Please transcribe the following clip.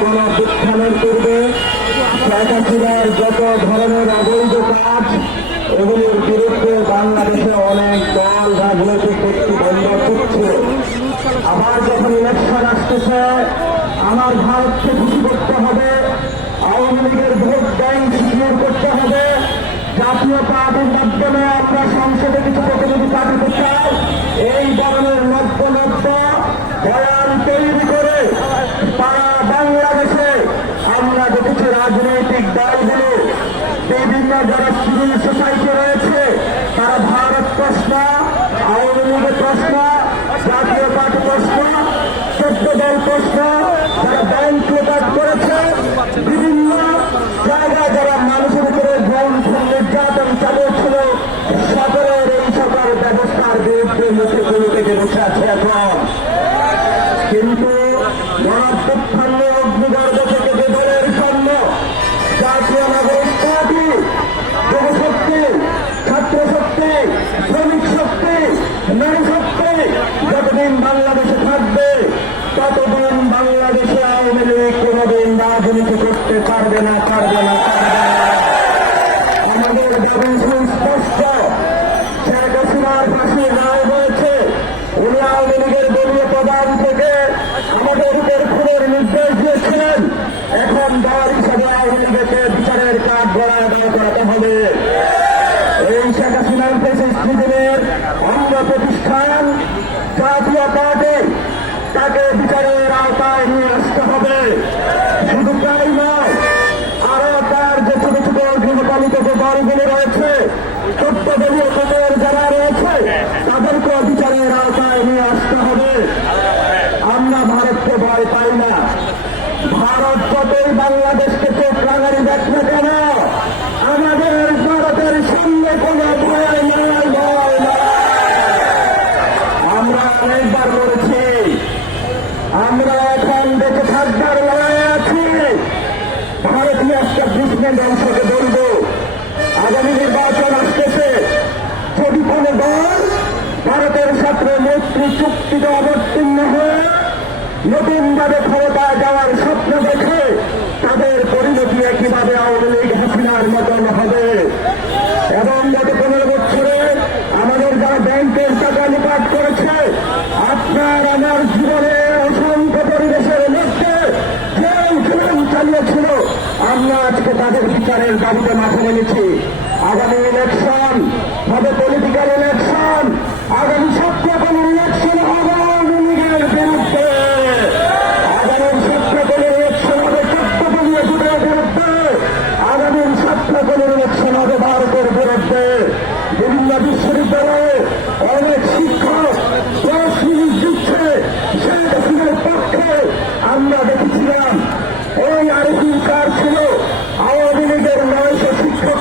গণঅভ্যুত্থানের পূর্বে শেখ যত ধরনের অবৈধ কাজ এগুলির বিরুদ্ধে বাংলাদেশে অনেক দল রাজনৈতিক ব্যক্তি বন্ধ করছে। আবার যখন ইলেকশন আসতেছে, আমার ভারতকে খুশি করতে হবে, আওয়ামী লীগের ভোট ব্যাংক সিকিউর করতে হবে। জাতীয় পার্টির মাধ্যমে আমরা সংসদে কিছু প্রতিনিধি পাঠাতে চাই। এই ধরনের নব্য নব্য বয়ান তৈরি করে তারা বাংলাদেশে বিভিন্ন যারা সিভিল সোসাইটি রয়েছে, তারা ভারত প্রশ্ন, আওয়ামী লীগের প্রশ্ন, জাতীয় পার্টি প্রশ্ন, চোদ্দ দল প্রশ্ন, যারা ব্যাংক লোকাট করেছে, বিভিন্ন জায়গায় যারা মানুষের উপরে ড্রোন নির্যাতন চালিয়েছিল সকলের এই সকল ব্যবস্থার বিরুদ্ধে মুখে কোনো থেকে বসে আছে এখন। কিন্তু গণপ্রত্থান্য অগ্নিগর্ভ থেকে দলের জন্য জাতীয় নাগরিক পার্টি শ্রমিক শক্তি, নারী শক্তি, যতদিন বাংলাদেশে থাকবে, ততদিন বাংলাদেশে আওয়ামী লীগ কোনোদিন রাজনীতি করতে পারবে না পারবে না আমাদের যেমন সুস্পষ্ট শেখ হাসিনার ফাঁসি রায় হয়েছে, উনি আওয়ামী লীগের দলীয় প্রধান থেকে আমাদের উপর খুনের নির্দেশ দিয়েছিলেন। এখন দল হিসাবে আওয়ামী লীগকে বিচারের কাজ গড়ায় দাঁড় করাতে হবে এই শেখ হাসিনার দেশে স্ত্রীদের অঙ্গ প্রতিষ্ঠান জাতীয় পার্টি তাকে বিচারের আওতায় নিয়ে আসতে হবে শুধু তাই নয় আরও তার যে ছোট ছোট গৃহপালিত যে দলগুলো রয়েছে ছোট্ট দলীয় পদের যারা রয়েছে তাদেরকেও বিচারের আওতায় নিয়ে আসতে হবে আমরা ভারতকে ভয় পাই না। ভারত যতই বাংলাদেশকে চোখ রাঙানি দেখ না কেন? আমাদের ভারতের সঙ্গে কোনো আমরা অনেকবার আমরা এখন বেঁচে থাকবার লড়াই আছি। ভারতীয় এস্টাবলিশমেন্ট অংশকে বলব, আগামী নির্বাচন আসতেছে। যদি কোনো দল ভারতের সাথে মৈত্রী চুক্তিতে অবতীর্ণ হয়ে নতুনভাবে ক্ষমতায় যাওয়ার স্বপ্ন দেখে তাদের পরিণতি একইভাবে আওয়ামী লীগ হাসিনার মতন হবে। এবং গত পনেরো বছরে আমাদের যারা ব্যাংকের টাকা লুপাট করেছে, আপনার আমার জীবনে অসংখ্য পরিবেশের মধ্যে জেল জুলুম চালিয়েছিল, আমরা আজকে তাদের বিচারের দাবিতে মাঠে নেমেছি। আগামী ইলেকশন হবে পলিটিক্যাল ইলেকশন বিশ্ববিদ্যালয়ে অনেক শিক্ষক প্রশিক্ষণ দিচ্ছে শেখ হাসিনার পক্ষে আমরা দেখেছিলাম। এই আরফিন কার ছিল? আওয়ামী লীগের নয়শো শিক্ষক